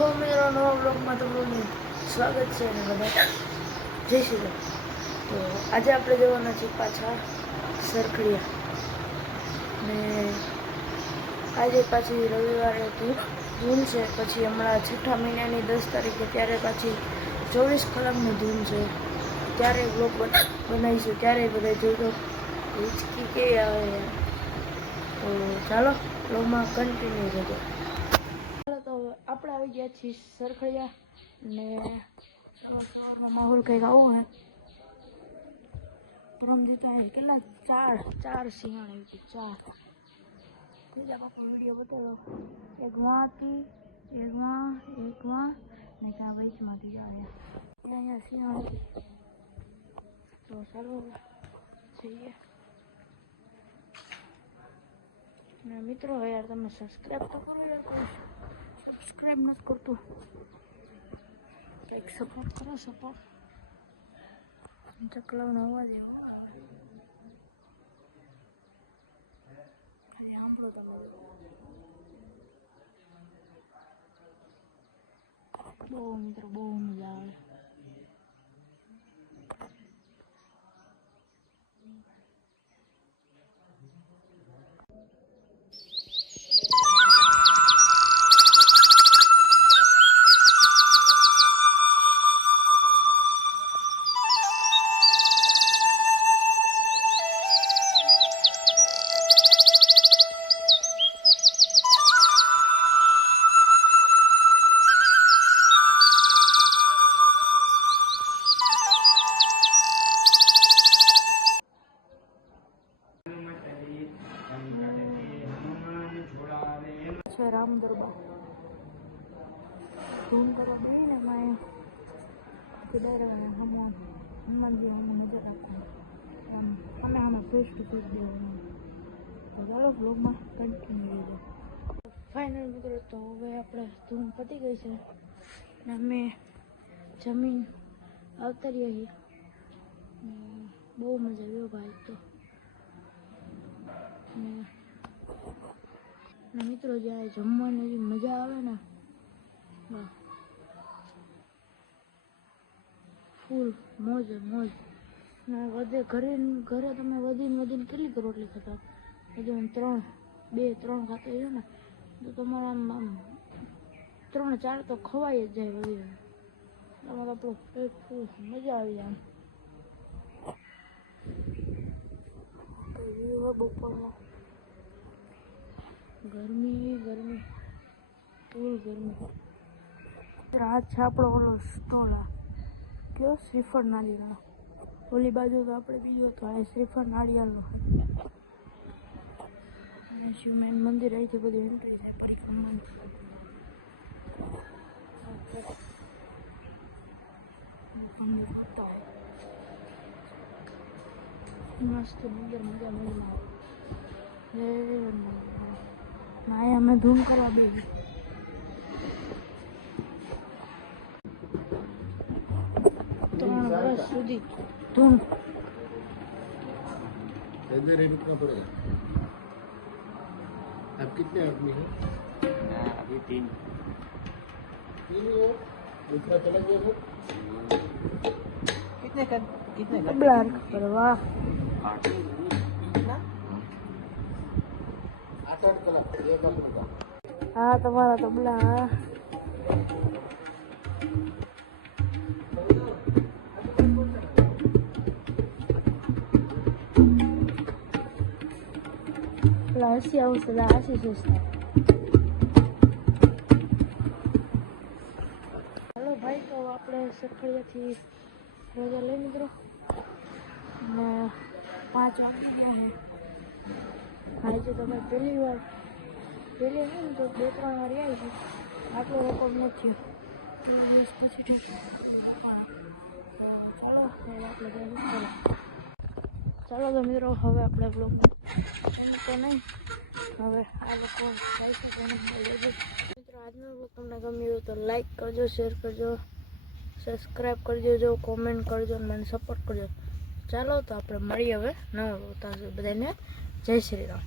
તો મિત્રો નવા બ્લોગમાં તમારું સ્વાગત છે અને બધા જય શ્રી રામ. તો આજે આપણે જવાના છીએ પાછા સરખડિયા ને આજે પાછી રવિવારે ધૂન છે. પછી હમણાં છઠ્ઠા મહિનાની 10 તારીખે ત્યારે પાછી 24 કલાકની ધૂન છે. ત્યારે બ્લોગ બનાવીશું, ત્યારે બધા જોજો હિચકી કેવી આવે. તો ચાલો બ્લોગમાં કન્ટિન્યુ રહેજો. તો આપણે આવી ગયા છીએ સરખડિયા ને માહોલ કંઈક આવો હે. પરમ દીતા કેટલા ચાર સિંહણ આવી હતી. 4 બીજા બાપુ વિડીયો બતાવ્યો. એક વાંથી એક માં ને ત્યાં વચમાંથી જાય અહીંયા સિંહણ. તો ચાલો જઈએ. ને મિત્રો યાર તમે સબસ્ક્રાઈબ તો કરો યાર, કોઈ સબસ્ક્રાઈબ નથી કરતું. કંઈક સપોર્ટ કરો. ચકલાનો અવાજ એવો ખાલી સાંભળો તમે. બહુ મિત્રો બહુ મજા આવે. રામ દરબાર ધૂન કરવા બેને માએ હનુમાનજી નજર રાખવાની અમે આમાં ફેસ ટુ ફેસ દેવાનું. તો ચાલો બ્લોગમાં કન્ટિન્યુ રહેજો. ફાઇનલ મિત્રો તો હવે આપણે ધૂન પતી ગઈ છે ને અમે જમીન આવતા રહ્યા છીએ. બહુ મજા આવ્યો ભાઈ. તો ને મિત્રો જ્યારે જમવાની મજા આવે ને ફૂલ મોજ ને વધે. ઘરે તમે વધીને કેટલી રોટલી ખાતા? હજુ 2-3 ખાતા હોય ને તો તમારા આમ 3-4 તો ખવાઈ જ જાય વધી. તમારે આપણું પેટ ફૂલ મજા આવી જાય. બપોરમાં ગરમી ફૂલ ગરમી. રાત છે આપણો ઓલો સ્ટોલ કયો શ્રીફળ નાળિયેરનો. ઓલી બાજુ તો આપણે બીજો તો આ શ્રીફળ નાળિયેરનો. શિવમેન મંદિર અહીંથી બધી એન્ટ્રી છે પરિક્રમા. મસ્ત મંદિર મજા આવે. અમે ધૂમ કરવા બેસી 3 વર્ષ સુધી ધૂમ. आप कितने आदमी हैं? अभी 3 लोग. दूसरा चला गया लोग कितने ब्लर करवा 8 कलाक एक अपना. हाँ तुम्हारा तो ब्लर Gracias, હેલો ભાઈ. તો આપણે સરખડિયાથી રજા લઈ મિત્રો ને 5 વાગી ગયા છે. આજે તમે પહેલી નહીં તો 2-3 વાર આવી છે. આટલો રેકોર્ડ નથી થયો. 2 દિવસ પછી તો ચાલો આપણે ચાલો તો મિત્રો હવે આપણે બ્લોગમાં તો નહીં. હવે આ લોકો મિત્રો આજનો બ્લોગ તમને ગમ્યો તો લાઈક કરજો, શેર કરજો, સબસ્ક્રાઈબ કરજો, જો કોમેન્ટ કરજો અને મને સપોર્ટ કરજો. ચાલો તો આપણે મળીએ હવે નવો બ્લોગ. બધાને જય શ્રી રામ.